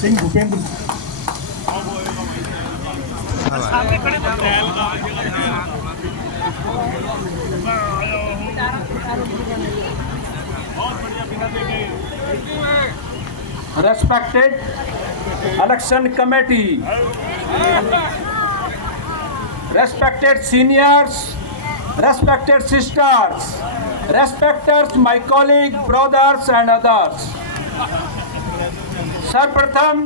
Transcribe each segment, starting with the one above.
Singh Bhupendra Respected election committee, respected seniors, respected sisters, respected my colleague, brothers and others. सर्वप्रथम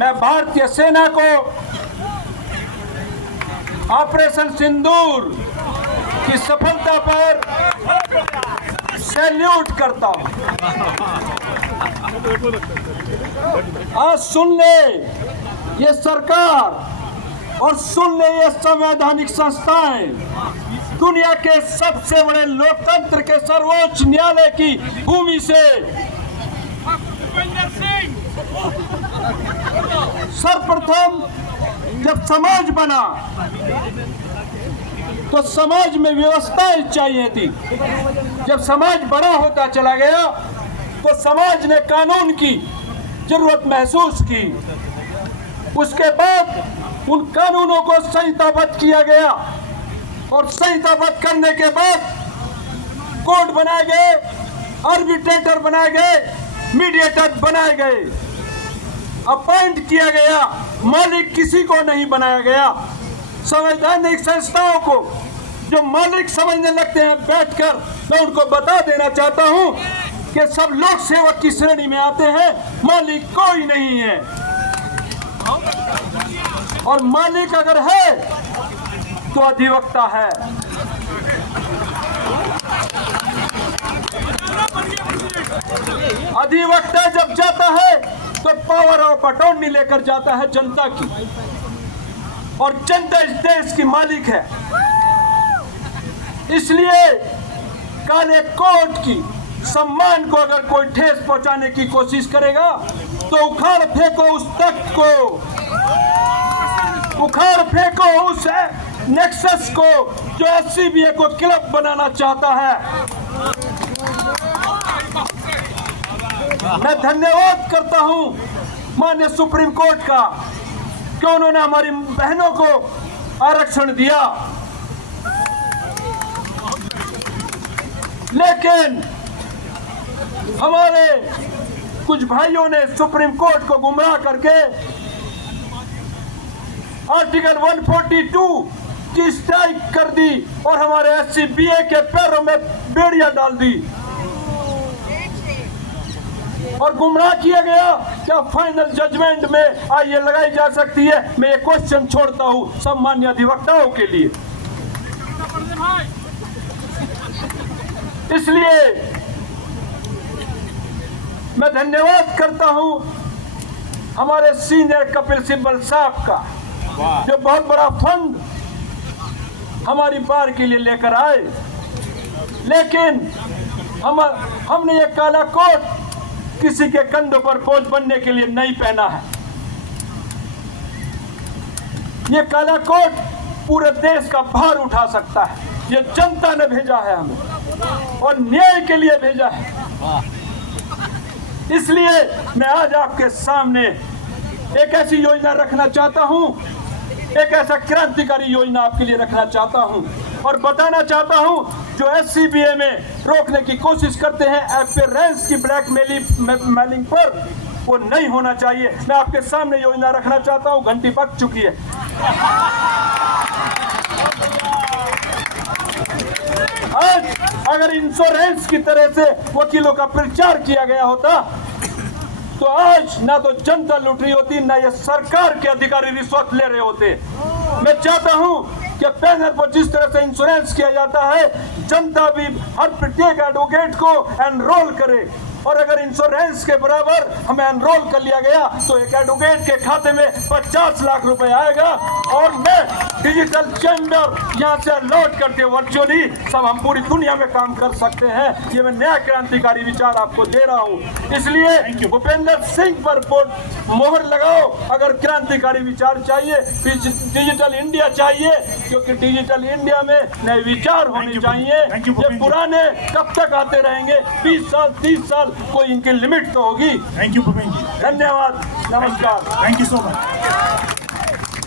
मैं भारतीय सेना को ऑपरेशन सिंदूर की सफलता पर सैल्यूट करता हूं। आज सुन ले ये सरकार और सुन ले ये संवैधानिक संस्थाएं, दुनिया के सबसे बड़े लोकतंत्र के सर्वोच्च न्यायालय की भूमि से सर्वप्रथम जब समाज बना तो समाज में व्यवस्थाएं चाहिए थी। जब समाज बड़ा होता चला गया तो समाज ने कानून की जरूरत महसूस की। उसके बाद उन कानूनों को संहिताबद्ध किया गया और संहिताबद्ध करने के बाद कोर्ट बनाए गए, आर्बिट्रेटर बनाए गए, मीडिएटर बनाए गए, अपॉइंट किया गया, मालिक किसी को नहीं बनाया गया। संवैधानिक संस्थाओं को जो मालिक समझने लगते हैं बैठकर, मैं उनको बता देना चाहता हूं कि सब लोक सेवक की श्रेणी में आते हैं, मालिक कोई नहीं है। और मालिक अगर है तो अधिवक्ता है। अधिवक्ता जब जाता है तो पावर ऑफ अटॉर्नी लेकर जाता है जनता की, और जनता इस देश की मालिक है। इसलिए काले कोर्ट की सम्मान को अगर कोई ठेस पहुंचाने की कोशिश करेगा तो उखाड़ फेंको उस तख्त को, उखाड़ फेंको उस नेक्सस को जो एससीबीए को क्लब बनाना चाहता है। मैं धन्यवाद करता हूं माननीय सुप्रीम कोर्ट का कि उन्होंने हमारी बहनों को आरक्षण दिया, लेकिन हमारे कुछ भाइयों ने सुप्रीम कोर्ट को गुमराह करके आर्टिकल 142 की स्ट्राइक कर दी और हमारे एससीबीए के पैरों में बेड़ियां डाल दी और गुमराह किया गया। क्या फाइनल जजमेंट में आइए लगाई जा सकती है? मैं ये क्वेश्चन छोड़ता हूं सम्मान्य अधिवक्ताओं के लिए। इसलिए मैं धन्यवाद करता हूं हमारे सीनियर कपिल सिब्बल साहब का, जो बहुत बड़ा फंड हमारी बार के लिए लेकर आए। लेकिन हमने ये काला कोट किसी के कंधों पर बोझ बनने के लिए नहीं पहना है। ये काला कोट पूरे देश का भार उठा सकता है। ये जनता ने भेजा है हमें और न्याय के लिए भेजा है। इसलिए मैं आज आपके सामने एक ऐसी योजना रखना चाहता हूं, एक ऐसा क्रांतिकारी योजना आपके लिए रखना चाहता हूं और बताना चाहता हूं जो एससीबीए में रोकने की कोशिश करते हैं एफेरेंस की ब्लैकमेलिंग पर, वो नहीं होना चाहिए। मैं आपके सामने योजना रखना चाहता हूं। घंटी बज चुकी है। आज अगर इंश्योरेंस की तरह से वकीलों का प्रचार किया गया होता तो आज ना तो जनता लूट रही होती, ना ये सरकार के अधिकारी रिश्वत ले रहे होते। मैं चाहता हूं कि पैनल पर जिस तरह से इंश्योरेंस किया जाता है, जनता भी हर प्रत्येक एडवोकेट को एनरोल करे, और अगर इंश्योरेंस के बराबर हमें एनरोल कर लिया गया तो एक एडवोकेट के खाते में 50 लाख रुपए आएगा। और मैं डिजिटल चैम्बर यहाँ से लौट करके वर्चुअली सब हम पूरी दुनिया में काम कर सकते हैं। ये मैं नया क्रांतिकारी विचार आपको दे रहा हूँ। इसलिए भूपेंद्र सिंह पर मोहर लगाओ अगर क्रांतिकारी विचार चाहिए, डिजिटल इंडिया चाहिए, क्योंकि डिजिटल इंडिया में नए विचार होने चाहिए। ये पुराने कब तक आते रहेंगे? 20 साल 30 साल, कोई इनकी लिमिट तो होगी। थैंक यू भूपेंद्र जी, धन्यवाद, नमस्कार। Thank you so much.